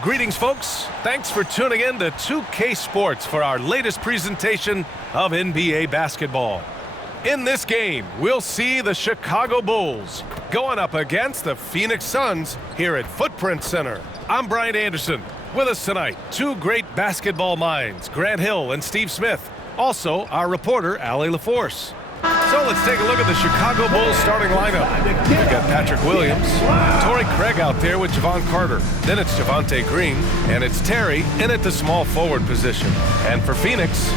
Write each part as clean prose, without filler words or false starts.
Greetings, folks. Thanks for tuning in to 2K Sports for our latest presentation of NBA basketball. In this game, we'll see the Chicago Bulls going up against the Phoenix Suns here at Footprint Center. I'm Brian Anderson. With us tonight, two great basketball minds, Grant Hill and Steve Smith. Also, our reporter, Allie LaForce. So let's take a look at the Chicago Bulls starting lineup. We've got Patrick Williams, Torrey Craig out there with Javon Carter. Then it's Javonte Green, and it's Terry in at the small forward position. And for Phoenix,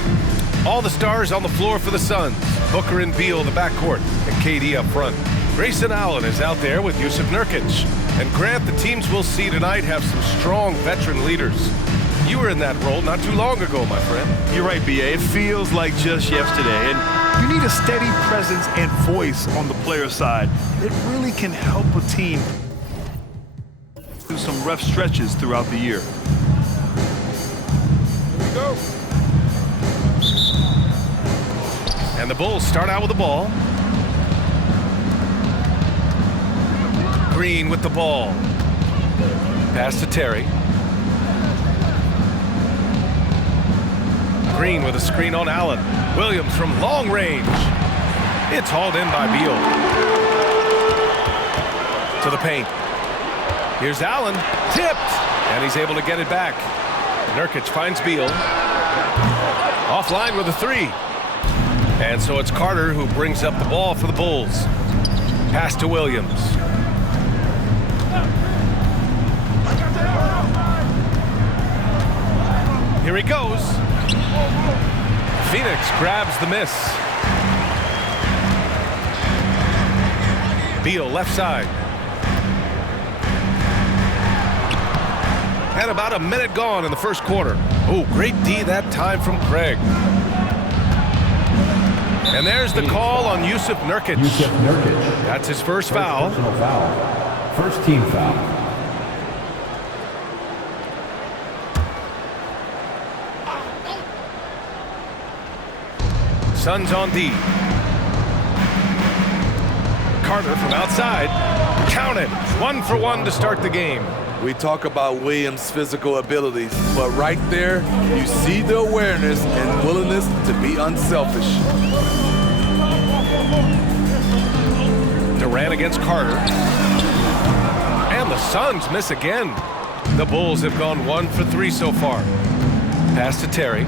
all the stars on the floor for the Suns. Booker and Beal in the backcourt, and KD up front. Grayson Allen is out there with Jusuf Nurkic. And Grant, the teams we'll see tonight have some strong veteran leaders. You were in that role not too long ago, my friend. You're right, B.A. It feels like just yesterday. And you need a steady presence and voice on the player side. It really can help a team through some rough stretches throughout the year. Here we go. And the Bulls start out with the ball. Green with the ball. Pass to Terry. Green with a screen on Allen. Williams from long range. It's hauled in by Beal. To the paint. Here's Allen. Tipped. And he's able to get it back. Nurkic finds Beal. Offline with a three. And so it's Carter who brings up the ball for the Bulls. Pass to Williams. Here he goes. Phoenix grabs the miss. Beal left side. And about a minute gone in the first quarter. Oh, great D that time from Craig. And there's the call on Jusuf Nurkic. That's his first foul. First team foul. Suns on D. Carter from outside. Counted. 1 for 1 to start the game. We talk about Williams' physical abilities, but right there, you see the awareness and willingness to be unselfish. Durant against Carter. And the Suns miss again. The Bulls have gone 1 for 3 so far. Pass to Terry.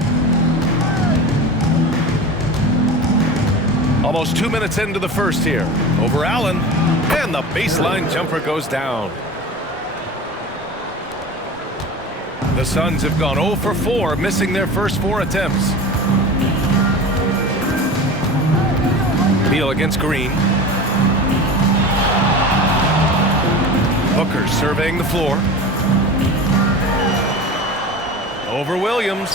Almost 2 minutes into the first here. Over Allen. And the baseline jumper goes down. The Suns have gone 0 for 4, missing their first 4 attempts. Beal against Green. Booker surveying the floor. Over Williams.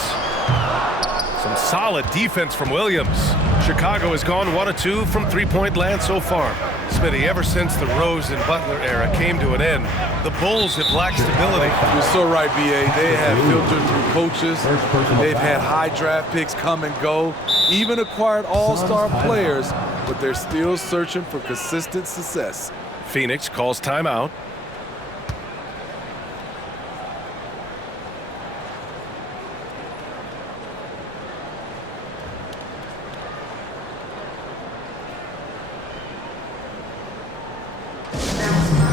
Some solid defense from Williams. Chicago has gone 1 of 2 from three-point land so far. Smitty, ever since the Rose and Butler era came to an end, the Bulls have lacked stability. You're so right, B.A. They have filtered through coaches. They've had high draft picks come and go, even acquired all-star players, but they're still searching for consistent success. Phoenix calls timeout.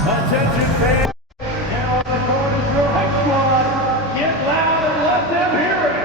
Attention fans, and on the corners, your high squad, get loud and let them hear it.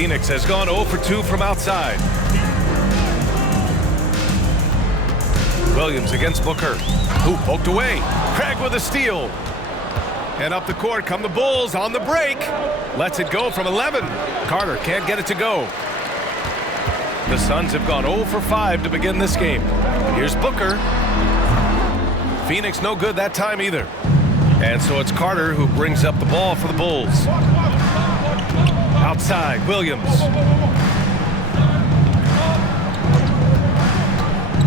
Phoenix has gone 0 for 2 from outside. Williams against Booker, who poked away. Craig with a steal. And up the court come the Bulls on the break. Lets it go from 11. Carter can't get it to go. The Suns have gone 0 for 5 to begin this game. Here's Booker. Phoenix no good that time either. And so it's Carter who brings up the ball for the Bulls. Outside, Williams.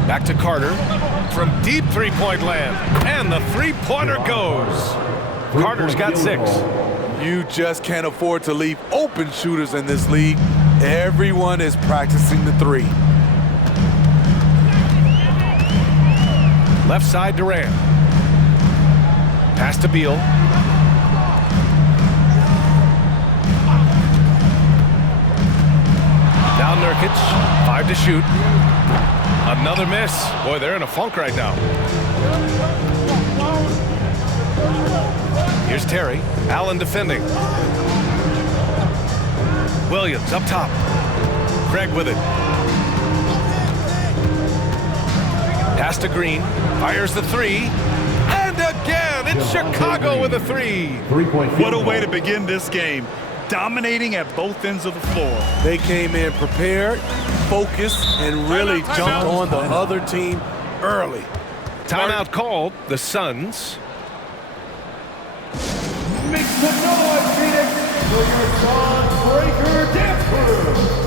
Back to Carter from deep three-point land. And the three-pointer goes. Carter's got 6. You just can't afford to leave open shooters in this league. Everyone is practicing the 3. Left side, Durant. Pass to Beal. Now Nurkic, 5 to shoot. Another miss. Boy, they're in a funk right now. Here's Terry. Allen defending. Williams up top. Craig with it. Pass to Green. Fires the 3. And again, it's Chicago with a 3. What a way to begin this game. Dominating at both ends of the floor. They came in prepared, focused, and really jumped on the other team early. Timeout called. The Suns. Make some noise, Phoenix, for your Suns Breaker Dance Crew.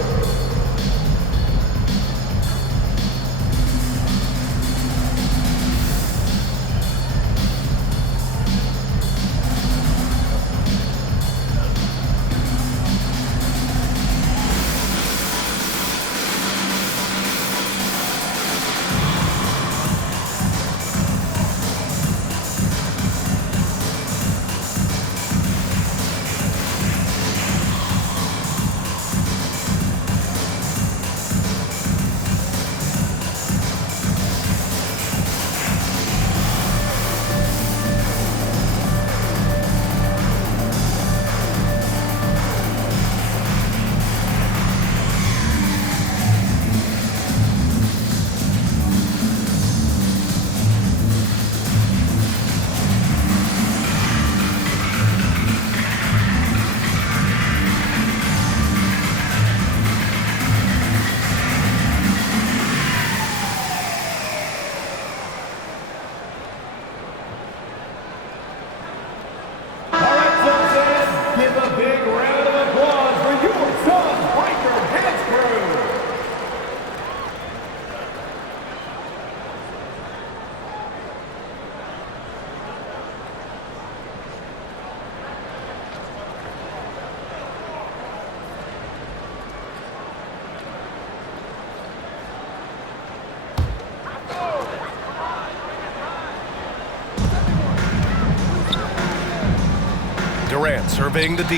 Durant surveying the D.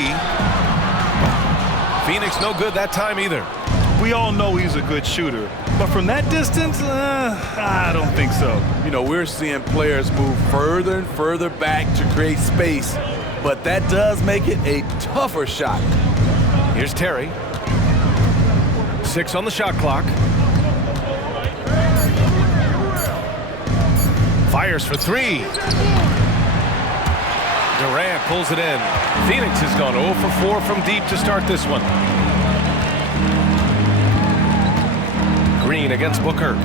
Phoenix no good that time either. We all know he's a good shooter, but from that distance, I don't think so. You know, we're seeing players move further and further back to create space, but that does make it a tougher shot. Here's Terry. 6 on the shot clock. Fires for 3. Durant pulls it in. Phoenix has gone 0 for 4 from deep to start this one. Green against Booker.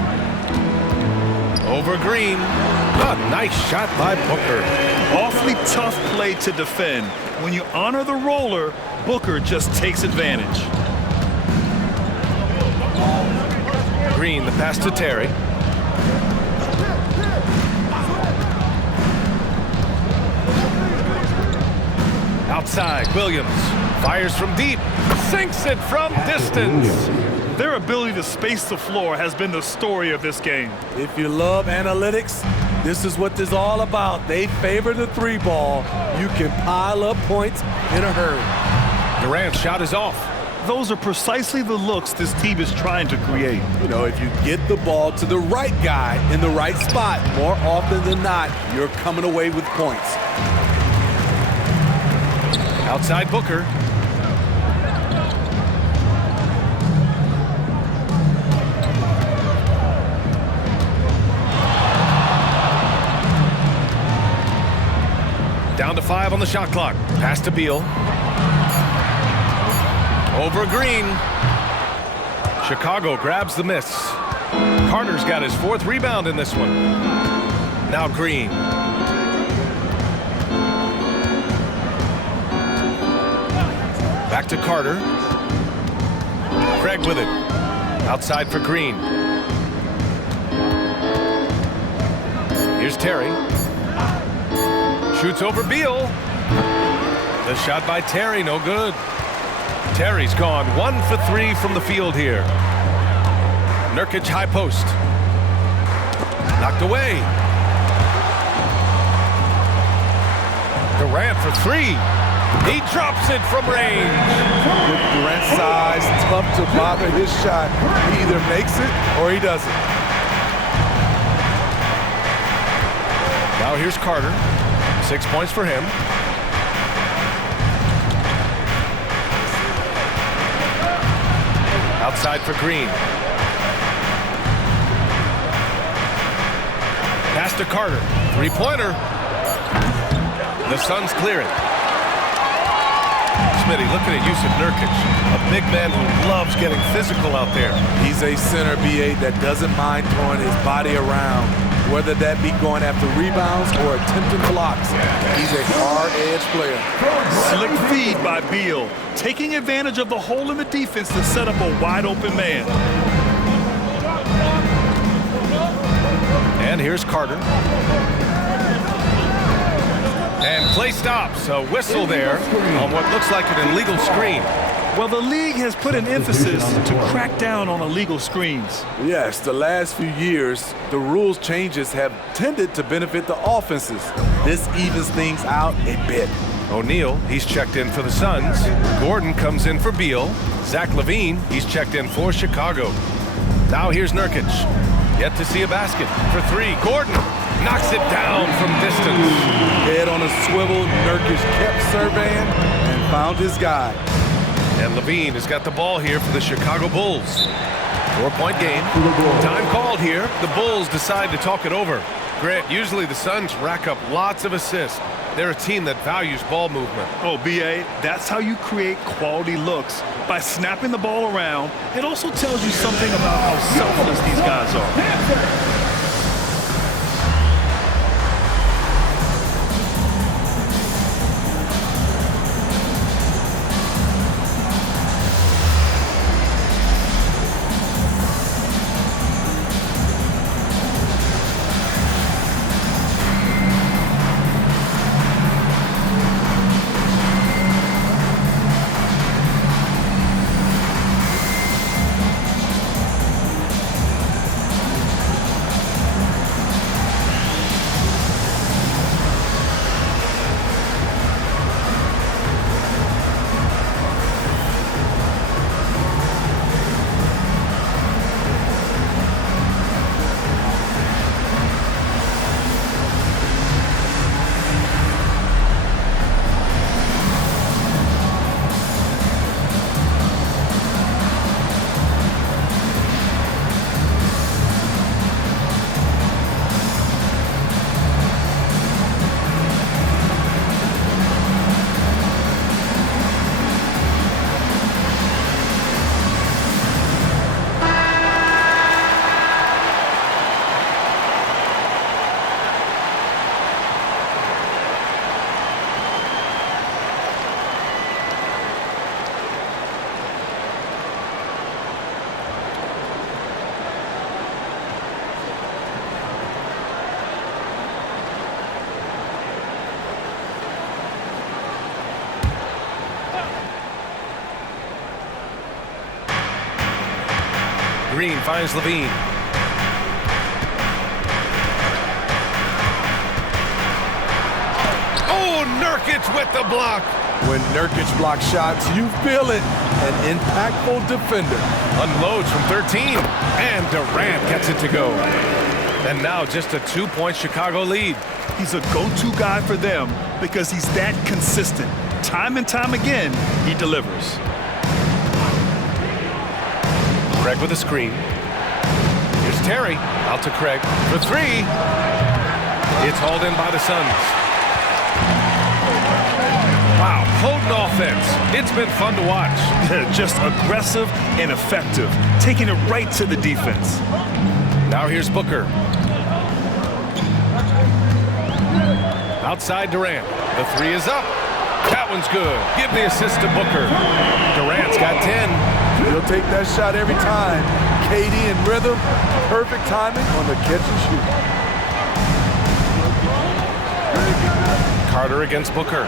Over Green. A nice shot by Booker. Awfully tough play to defend. When you honor the roller, Booker just takes advantage. Green, the pass to Terry. Outside, Williams fires from deep, sinks it from distance. Their ability to space the floor has been the story of this game. If you love analytics, this is what this is all about. They favor the 3-ball. You can pile up points in a hurry. Durant's shot is off. Those are precisely the looks this team is trying to create. You know, if you get the ball to the right guy in the right spot, more often than not, you're coming away with points. Outside Booker. 5 on the shot clock. Pass to Beal. Over Green. Chicago grabs the miss. Carter's got his 4th rebound in this one. Now Green. Back to Carter. Craig with it. Outside for Green. Here's Terry. Shoots over Beal. The shot by Terry, no good. Terry's gone 1 for 3 from the field here. Nurkic high post. Knocked away. Durant for 3. He drops it from range. With Durant's size, tough to bother his shot. He either makes it or he doesn't. Now here's Carter. 6 points for him. Outside for Green. Pass to Carter. 3-pointer. The Suns clear it. Smitty, look at the use of Nurkic, a big man who loves getting physical out there. He's a center, B.A., that doesn't mind throwing his body around, whether that be going after rebounds or attempting blocks. He's a hard-edge player. Slick feed by Beal, taking advantage of the hole in the defense to set up a wide-open man. And here's Carter. And play stops. A whistle there on what looks like an illegal screen. Well, the league has put an emphasis to crack down on illegal screens. Yes, the last few years, the rules changes have tended to benefit the offenses. This evens things out a bit. O'Neal, he's checked in for the Suns. Gordon comes in for Beal. Zach LaVine, he's checked in for Chicago. Now here's Nurkic. Yet to see a basket for 3. Gordon knocks it down from distance. Head on a swivel, Nurkic kept surveying and found his guy. And LaVine has got the ball here for the Chicago Bulls. 4-point game. Time called here. The Bulls decide to talk it over. Grant, usually the Suns rack up lots of assists. They're a team that values ball movement. Oh, B.A., that's how you create quality looks, by snapping the ball around. It also tells you something about how selfless these guys are. Green finds LaVine. Oh, Nurkic with the block. When Nurkic blocks shots, you feel it. An impactful defender. Unloads from 13. And Durant gets it to go. And now just a 2-point Chicago lead. He's a go-to guy for them because he's that consistent. Time and time again, he delivers. Craig with a screen. Here's Terry. Out to Craig for 3. It's hauled in by the Suns. potent offense. It's been fun to watch. Just aggressive and effective, taking it right to the defense. Now here's Booker. Outside Durant. The three is up. That one's good. Give the assist to Booker. Durant's got 10. He'll take that shot every time. KD in rhythm. Perfect timing on the catch and shoot. Carter against Booker.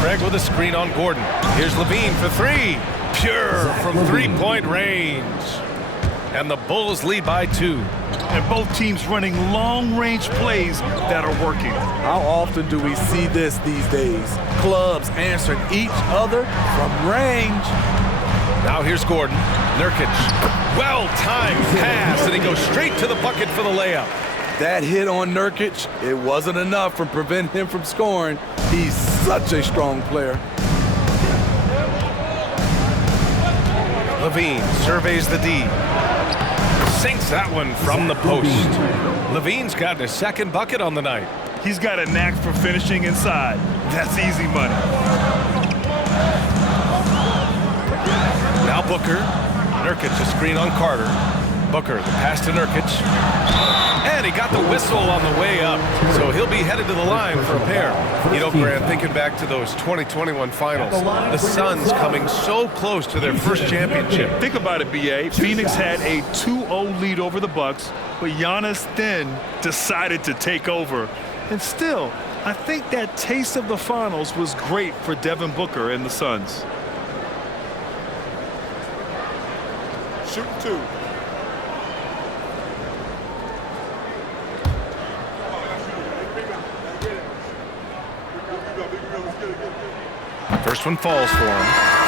Craig with a screen on Gordon. Here's Levine for three. Pure from three-point range. And the Bulls lead by 2. And both teams running long-range plays that are working. How often do we see this these days? Clubs answering each other from range. Now here's Gordon. Nurkic. Well-timed pass, and he goes straight to the bucket for the layup. That hit on Nurkic, it wasn't enough to prevent him from scoring. He's such a strong player. Levine surveys the D. Sinks that one from the post. Levine's gotten his second bucket on the night. He's got a knack for finishing inside. That's easy money. Now Booker. Nurkic a screen on Carter. Booker, the pass to Nurkic. And he got the whistle on the way up, so he'll be headed to the line for a pair. You know, Grant, thinking back to those 2021 finals, the Suns coming so close to their first championship. Think about it, B.A. Phoenix had a 2-0 lead over the Bucks, but Giannis then decided to take over. And still, I think that taste of the finals was great for Devin Booker and the Suns. Shoot 2. First one falls for him.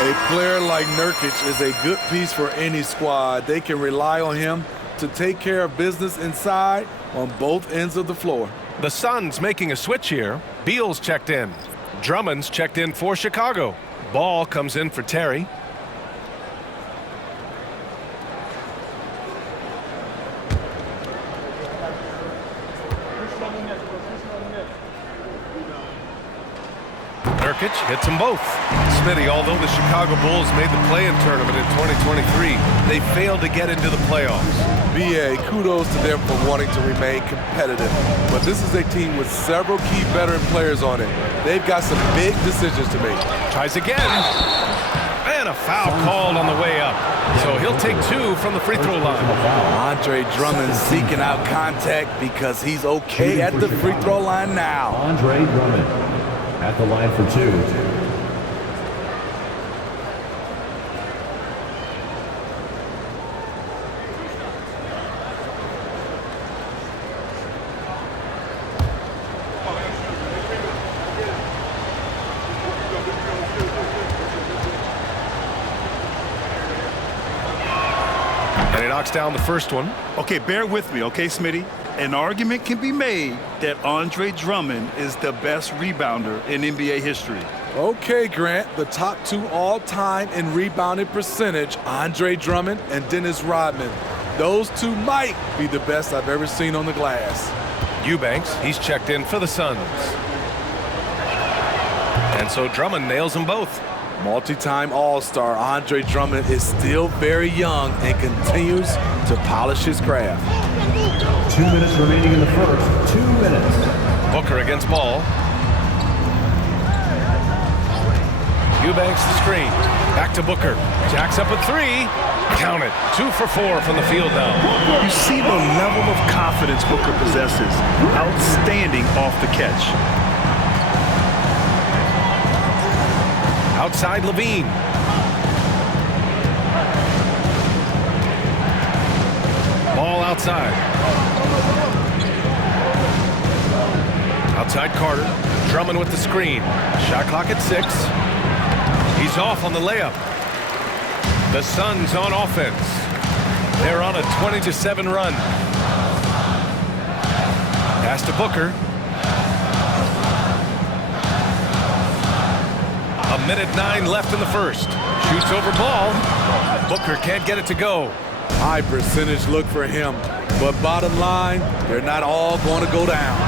A player like Nurkic is a good piece for any squad. They can rely on him to take care of business inside on both ends of the floor. The Suns making a switch here. Beal's checked in. Drummond's checked in for Chicago. Ball comes in for Terry. Nurkic hits them both. Smitty, although the Chicago Bulls made the play-in tournament in 2023, they failed to get into the playoffs. BA, kudos to them for wanting to remain competitive. But this is a team with several key veteran players on it. They've got some big decisions to make. Tries again. And a foul called on the way up. So he'll take 2 from the free throw line. Andre Drummond seeking out contact because he's okay at the free throw line now. Andre Drummond at the line for 2. And he knocks down the first one. Okay, bear with me, okay, Smitty? An argument can be made that Andre Drummond is the best rebounder in NBA history. Okay, Grant, the top 2 all-time in rebounding percentage, Andre Drummond and Dennis Rodman. Those 2 might be the best I've ever seen on the glass. Eubanks, he's checked in for the Suns. And so Drummond nails them both. Multi-time All-Star Andre Drummond is still very young and continues to polish his craft. 2 minutes remaining in the first. 2 minutes. Booker against Ball. Eubanks the screen. Back to Booker. Jacks up at 3. Count it. 2 for 4 from the field now. You see the level of confidence Booker possesses. Outstanding off the catch. Outside Levine. Ball outside. Outside Carter. Drummond with the screen. Shot clock at 6. He's off on the layup. The Suns on offense. They're on a 20-7 run. Pass to Booker. A minute 9 left in the first. Shoots over Ball. Booker can't get it to go. High percentage look for him. But bottom line, they're not all going to go down.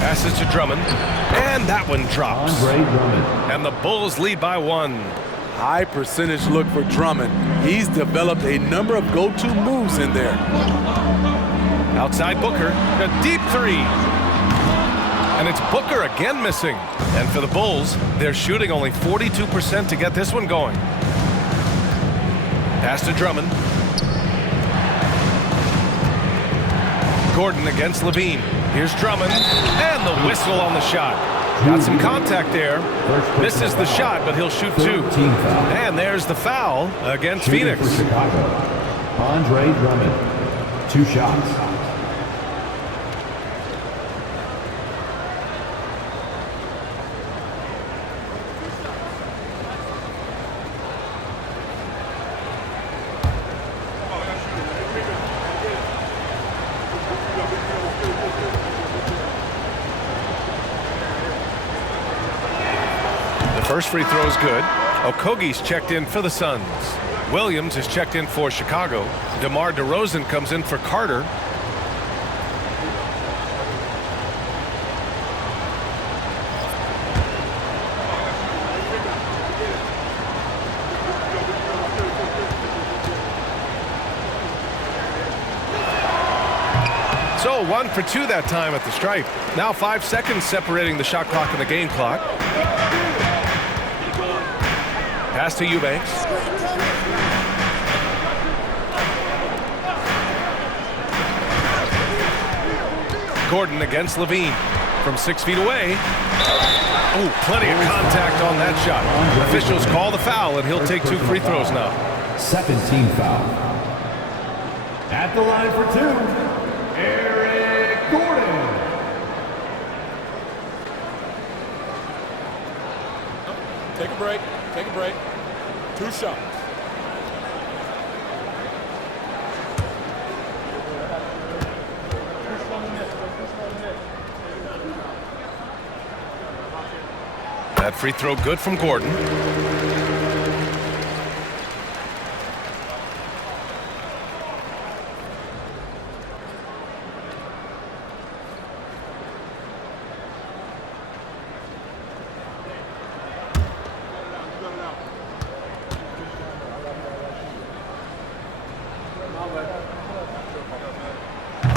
Passes to Drummond, and that one drops. Andre Drummond. And the Bulls lead by 1. High percentage look for Drummond. He's developed a number of go-to moves in there. Outside Booker, a deep 3. And it's Booker again missing. And for the Bulls, they're shooting only 42% to get this one going. Pass to Drummond. Gordon against Levine. Here's Drummond, and the whistle on the shot. Got some contact there. Misses the shot, but he'll shoot 2. And there's the foul against Phoenix. For Chicago, Andre Drummond. 2 shots. First free throw is good. Okogie's checked in for the Suns. Williams is checked in for Chicago. DeMar DeRozan comes in for Carter. So 1 for 2 that time at the stripe. Now 5 seconds separating the shot clock and the game clock. Pass to Eubanks. Gordon against Levine from 6 feet away. Oh, plenty of contact on that shot. Officials call the foul, and he'll take 2 free throws now. Second team foul. At the line for 2, Eric Gordon. Take a break. Take a break. 2 shots. That free throw good from Gordon.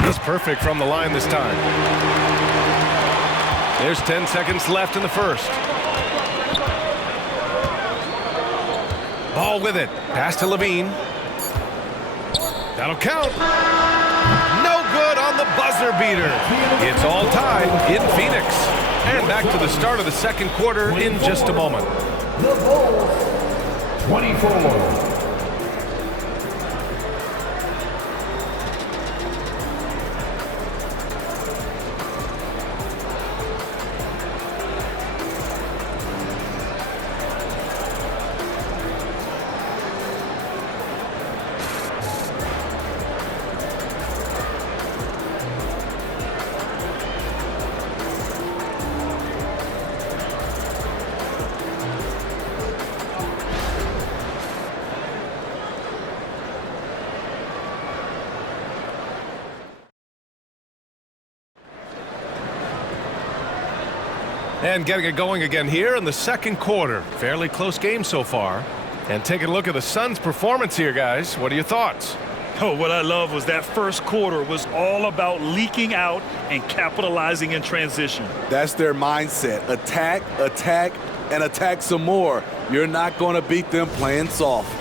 He's perfect from the line this time. There's 10 seconds left in the first. Ball with it. Pass to Levine. That'll count. No good on the buzzer beater. It's all tied in Phoenix. And back to the start of the second quarter in just a moment. The Bulls, 24. And getting it going again here in the second quarter. Fairly close game so far. And taking a look at the Suns' performance here, guys. What are your thoughts? Oh, what I love was that first quarter was all about leaking out and capitalizing in transition. That's their mindset. Attack, attack, and attack some more. You're not going to beat them playing soft.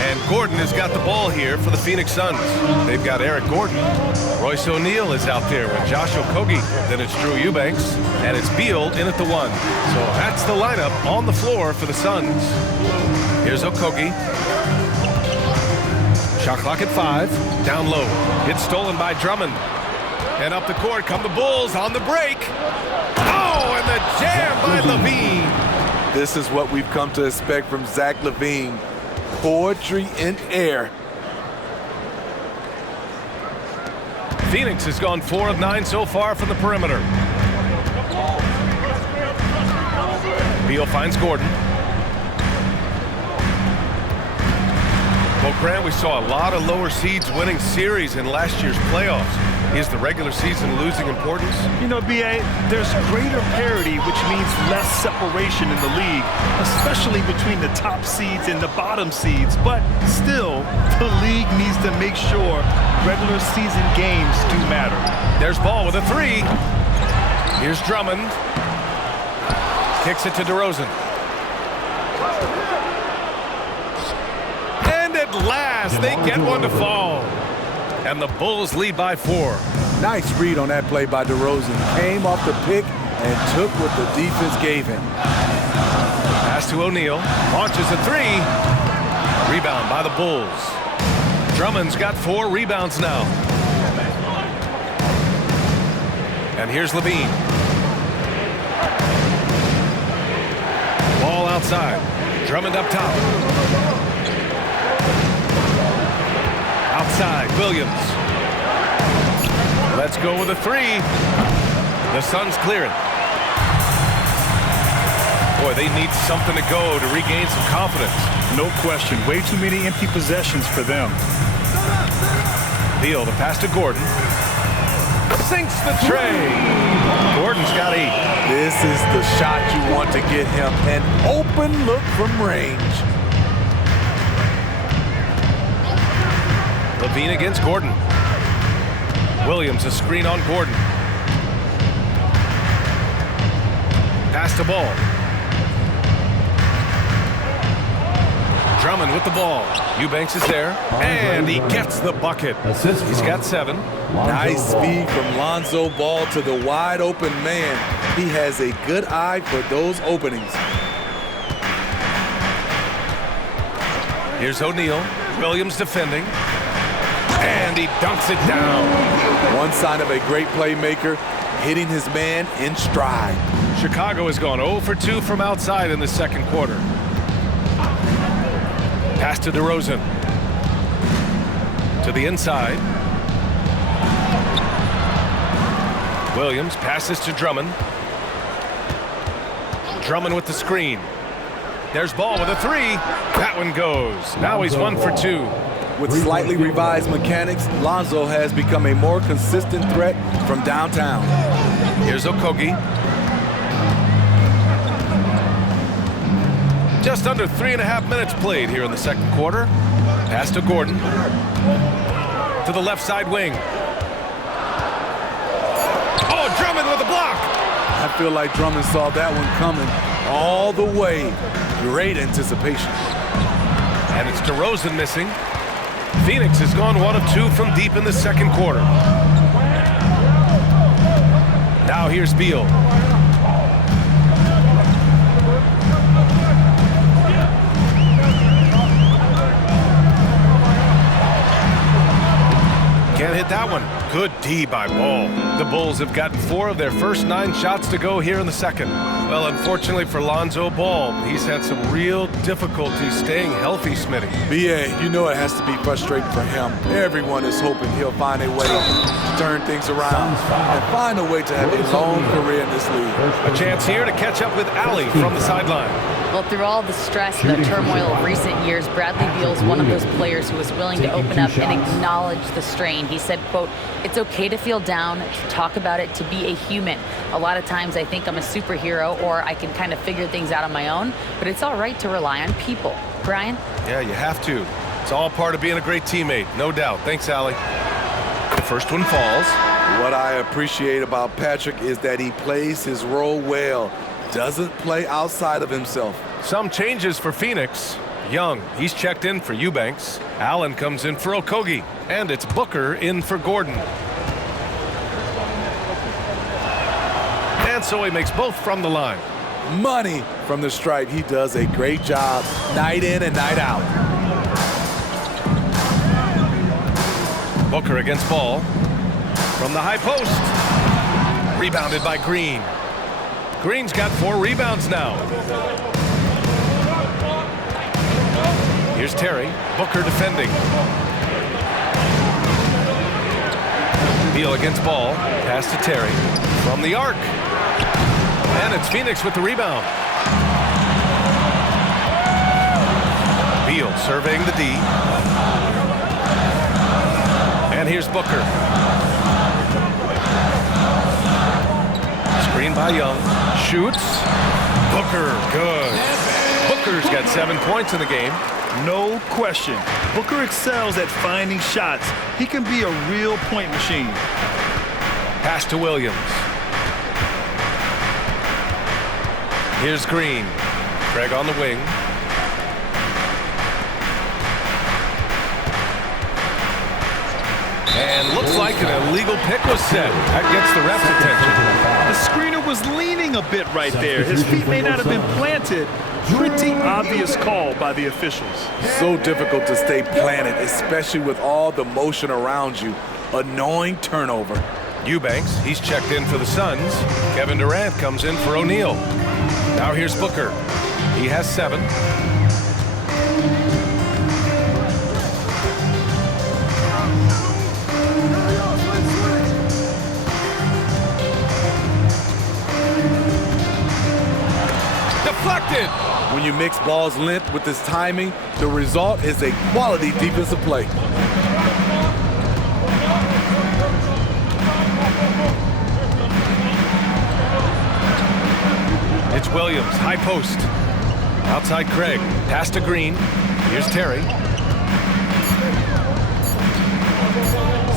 And Gordon has got the ball here for the Phoenix Suns. They've got Eric Gordon. Royce O'Neal is out there with Josh Okogie. Then it's Drew Eubanks. And it's Beal in at the 1. So that's the lineup on the floor for the Suns. Here's Okogie. Shot clock at 5. Down low. It's stolen by Drummond. And up the court come the Bulls on the break. Oh, and the jam by Levine. This is what we've come to expect from Zach LaVine. Poetry in air. Phoenix has gone 4 of 9 so far from the perimeter. Beal finds Gordon. Well, Grant, we saw a lot of lower seeds winning series in last year's playoffs. Is the regular season losing importance? You know, B.A., there's greater parity, which means less separation in the league, especially between the top seeds and the bottom seeds. But still, the league needs to make sure regular season games do matter. There's Ball with a three. Here's Drummond. Kicks it to DeRozan. And at last, they get one to fall. And the Bulls lead by 4. Nice read on that play by DeRozan. Came off the pick and took what the defense gave him. Pass to O'Neal. Launches a three. Rebound by the Bulls. Drummond's got 4 rebounds now. And here's Levine. Ball outside. Drummond up top. Outside, Williams. Let's go with a three. The Suns clear it. Boy, they need something to go to regain some confidence. No question. Way too many empty possessions for them. Beal, the pass to Gordon. Sinks the tray. Gordon's got 8. This is the shot you want to get him. An open look from range. Levine against Gordon. Williams, a screen on Gordon. Pass to Ball. Drummond with the ball. Eubanks is there, and he gets the bucket. He's got 7. Nice speed from Lonzo Ball to the wide open man. He has a good eye for those openings. Here's O'Neal. Williams defending. And he dunks it down. One sign of a great playmaker, hitting his man in stride. Chicago has gone 0 for 2 from outside in the second quarter. Pass to DeRozan. To the inside. Williams passes to Drummond. Drummond with the screen. There's Ball with a three. That one goes. Now he's 1 for 2. With slightly revised mechanics, Lonzo has become a more consistent threat from downtown. Here's Okogie. Just under 3.5 minutes played here in the second quarter. Pass to Gordon. To the left side wing. Oh, Drummond with a block. I feel like Drummond saw that one coming all the way. Great anticipation. And it's DeRozan missing. Phoenix has gone 1 of 2 from deep in the second quarter. Now here's Beal. Can't hit that one. Good D by Ball. The Bulls have gotten 4 of their first 9 shots to go here in the second. Well, unfortunately for Lonzo Ball, he's had some real difficulty staying healthy, Smitty. B.A., you know it has to be frustrating for him. Everyone is hoping he'll find a way to turn things around and find a way to have a long career in this league. A chance here to catch up with Allie from the sideline. Well, through all the stress and the turmoil of recent years, Bradley Beal's one of those players who was willing to open up and acknowledge the strain. He said, quote, "It's okay to feel down, to talk about it, to be a human. A lot of times I think I'm a superhero or I can kind of figure things out on my own, but it's all right to rely on people." Brian? Yeah, you have to. It's all part of being a great teammate, no doubt. Thanks, Allie. The first one falls. What I appreciate about Patrick is that he plays his role well. Doesn't play outside of himself. Some changes for Phoenix. Young, he's checked in for Eubanks. Allen comes in for Okogie. And it's Booker in for Gordon. And so he makes both from the line. Money from the stripe. He does a great job night in and night out. Booker against Ball. From the high post. Rebounded by Green. Green's got 4 rebounds now. Here's Terry. Booker defending. Beal against Ball. Pass to Terry. From the arc. And it's Phoenix with the rebound. Beal surveying the D. Booker. Screen by Young. Shoots. Booker, good. Booker's got 7 points in the game. No question. Booker excels at finding shots. He can be a real point machine. Pass to Williams. Here's Green. Craig on the wing. And looks like an illegal pick was set. That gets the ref's attention. The screener was leaning a bit right there. His feet may not have been planted. Pretty obvious call by the officials. So difficult to stay planted, especially with all the motion around you. Annoying turnover. Eubanks, he's checked in for the Suns. Kevin Durant comes in for O'Neal. Now here's Booker. He has 7. Deflected. When you mix ball's length with his timing, the result is a quality defensive play. It's Williams, high post. Outside Craig, pass to Green. Here's Terry.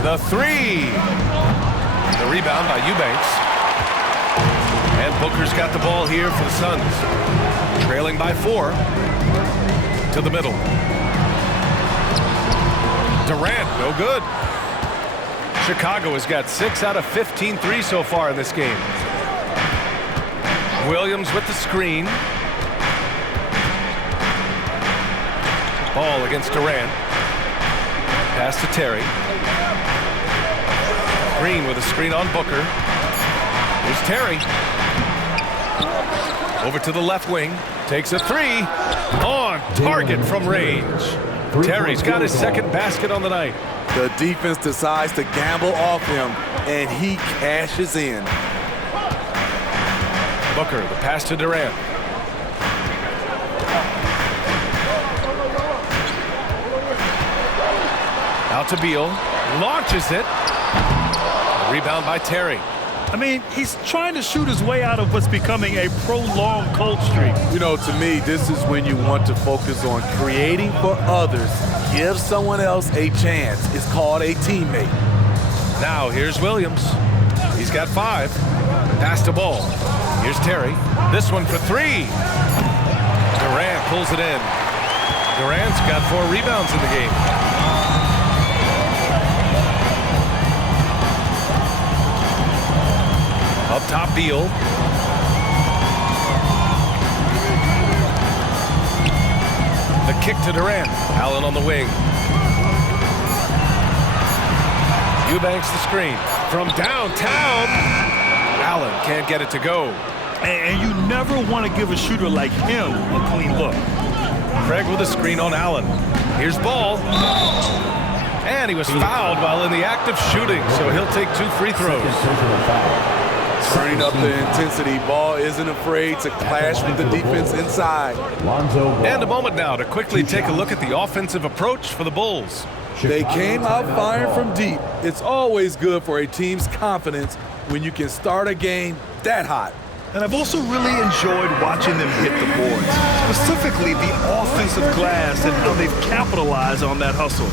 The 3. The rebound by Eubanks. And Booker's got the ball here for the Suns. Trailing by 4. To the middle. Durant, no good. Chicago has got 6 out of 15 threes so far in this game. Williams with the screen. Ball against Durant. Pass to Terry. Green with a screen on Booker. Here's Terry. Over to the left wing. Takes a 3. On target from range. Terry's got his second basket on the night. The defense decides to gamble off him, and he cashes in. Booker, the pass to Durant. Out to Beal. Launches it. Rebound by Terry. I mean, he's trying to shoot his way out of what's becoming a prolonged cold streak. You know, to me, this is when you want to focus on creating for others. Give someone else a chance. It's called a teammate. Now here's Williams. He's got 5. Pass to ball. Here's Terry. This one for 3. Durant pulls it in. Durant's got 4 rebounds in the game. Up top, Beal. The kick to Durant. Allen on the wing. Eubanks the screen. From downtown. Allen can't get it to go. And you never want to give a shooter like him a clean look. Craig with a screen on Allen. Here's Ball. And he was fouled while in the act of shooting, so he'll take 2 free throws. Turning up the intensity. Ball isn't afraid to clash with the defense inside. And a moment now to quickly take a look at the offensive approach for the Bulls. They came out firing from deep. It's always good for a team's confidence when you can start a game that hot. And I've also really enjoyed watching them hit the boards, specifically the offensive glass and how they've capitalized on that hustle.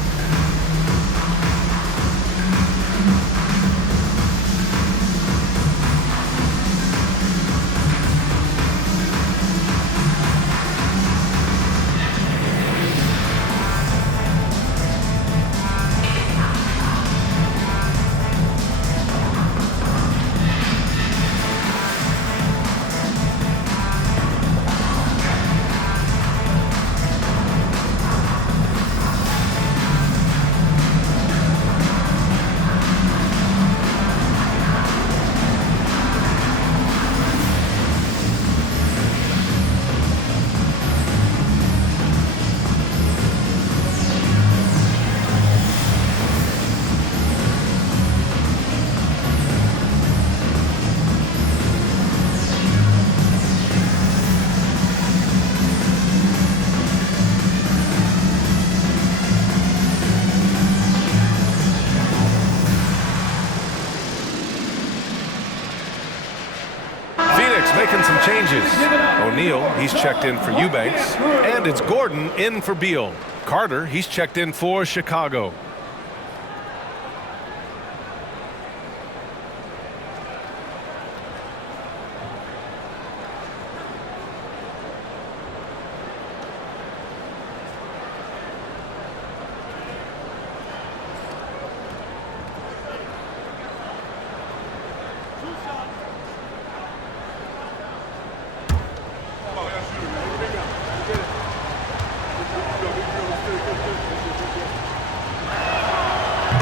changes. O'Neal, he's checked in for Eubanks. And it's Gordon in for Beal. Carter, he's checked in for Chicago.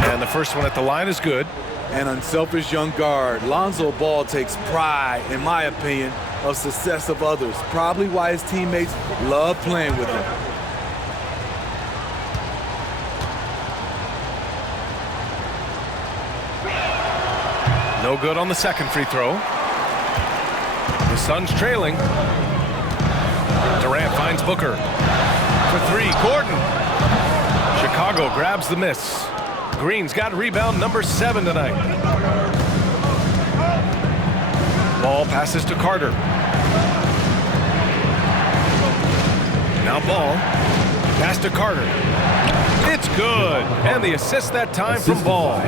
And the first one at the line is good. An unselfish young guard. Lonzo Ball takes pride, in my opinion, of success of others. Probably why his teammates love playing with him. No good on the second free throw. The Suns trailing. Durant finds Booker. For three, Gordon. Chicago grabs the miss. Green's got rebound number 7 tonight. Ball passes to Carter. Now Ball. Pass to Carter. It's good. And the assist that time from Ball.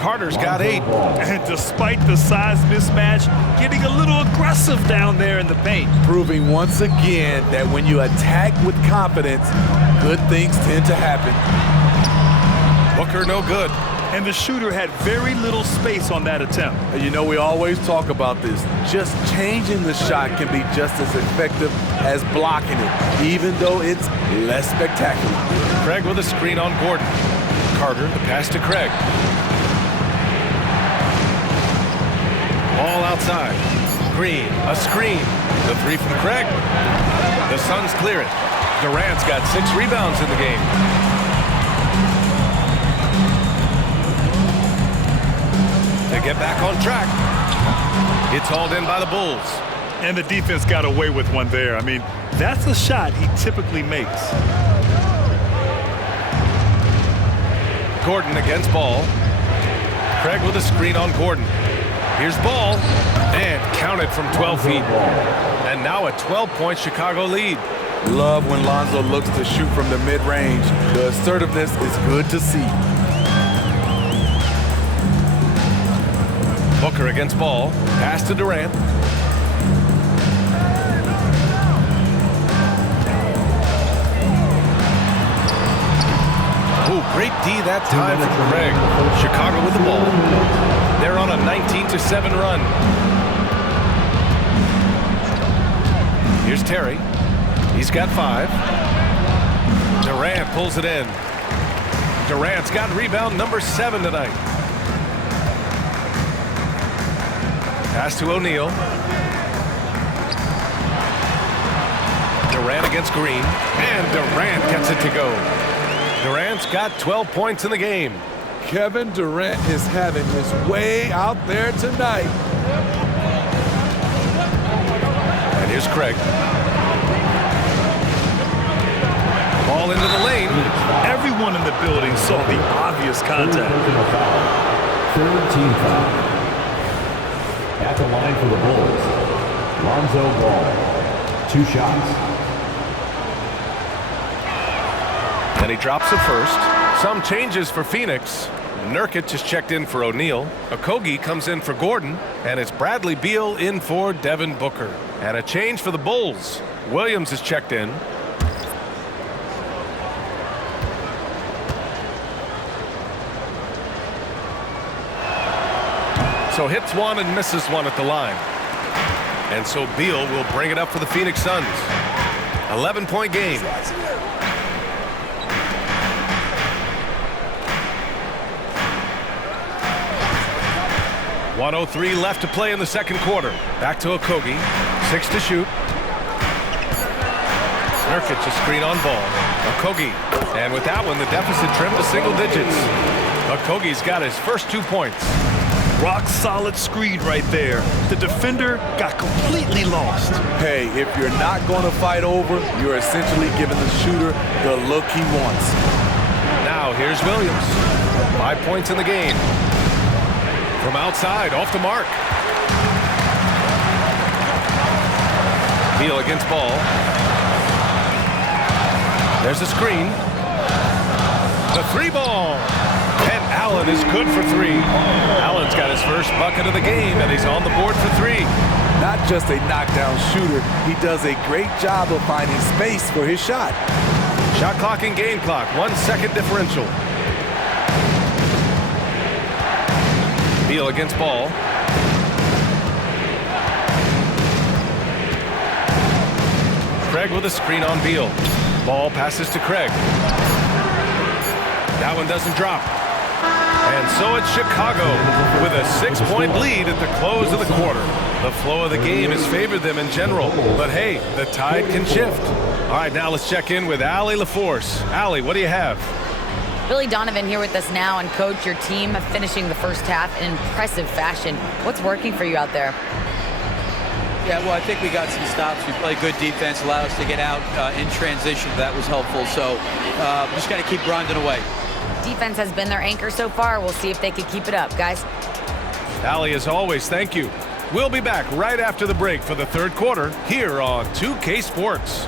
Carter's got 8. And despite the size mismatch, getting a little aggressive down there in the paint. Proving once again that when you attack with confidence, good things tend to happen. Booker no good. And the shooter had very little space on that attempt. And you know, we always talk about this. Just changing the shot can be just as effective as blocking it, even though it's less spectacular. Craig with a screen on Gordon. Carter, the pass to Craig. Ball outside. Green, a screen. The three from Craig. The Suns clear it. Durant's got 6 rebounds in the game. To get back on track. It's hauled in by the Bulls. And the defense got away with one there. I mean, that's a shot he typically makes. Gordon against Ball. Craig with a screen on Gordon. Here's Ball. And counted from 12 feet. And now a 12-point Chicago lead. Love when Lonzo looks to shoot from the mid-range. The assertiveness is good to see. Booker against Ball. Pass to Durant. Ooh, great D that time from Craig. Chicago with the ball. They're on a 19-7 run. Here's Terry. He's got 5. Durant pulls it in. Durant's got rebound number 7 tonight. Pass to O'Neal. Durant against Green. And Durant gets it to go. Durant's got 12 points in the game. Kevin Durant is having his way out there tonight. And here's Craig. Ball into the lane. Everyone in the building saw the obvious contact. Third team foul. At the line for the Bulls, Lonzo Ball. 2 shots. And he drops it first. Some changes for Phoenix. Nurkic is checked in for O'Neal. Okogie comes in for Gordon. And it's Bradley Beal in for Devin Booker. And a change for the Bulls. Williams is checked in. So hits 1 and misses 1 at the line. And so Beal will bring it up for the Phoenix Suns. 11-point game. .103 left to play in the second quarter. Back to Okogie. 6 to shoot. Nurkic a screen on Ball. Okogie. And with that one, the deficit trimmed to single digits. Okogie's got his first 2 points. Rock solid screen right there. The defender got completely lost. Hey, if you're not going to fight over, you're essentially giving the shooter the look he wants. Now here's Williams. 5 points in the game. From outside, off the mark. Beal against Ball. There's a screen. The 3-ball. And Allen is good for 3. Allen's got his first bucket of the game, and he's on the board for 3. Not just a knockdown shooter, he does a great job of finding space for his shot. Shot clock and game clock, 1 second differential. Beal against Ball. Craig with a screen on Beal. Ball passes to Craig. That one doesn't drop. And so it's Chicago with a 6-point lead at the close of the quarter. The flow of the game has favored them in general, but hey, the tide can shift. All right, now let's check in with Allie LaForce. Allie, what do you have? Billy Donovan here with us now, and coach, your team finishing the first half in impressive fashion. What's working for you out there? Yeah, well, I think we got some stops. We played good defense, allowed us to get out in transition. That was helpful. So just got to keep grinding away. Defense has been their anchor so far. We'll see if they can keep it up, guys. Allie, as always, thank you. We'll be back right after the break for the third quarter here on 2K Sports.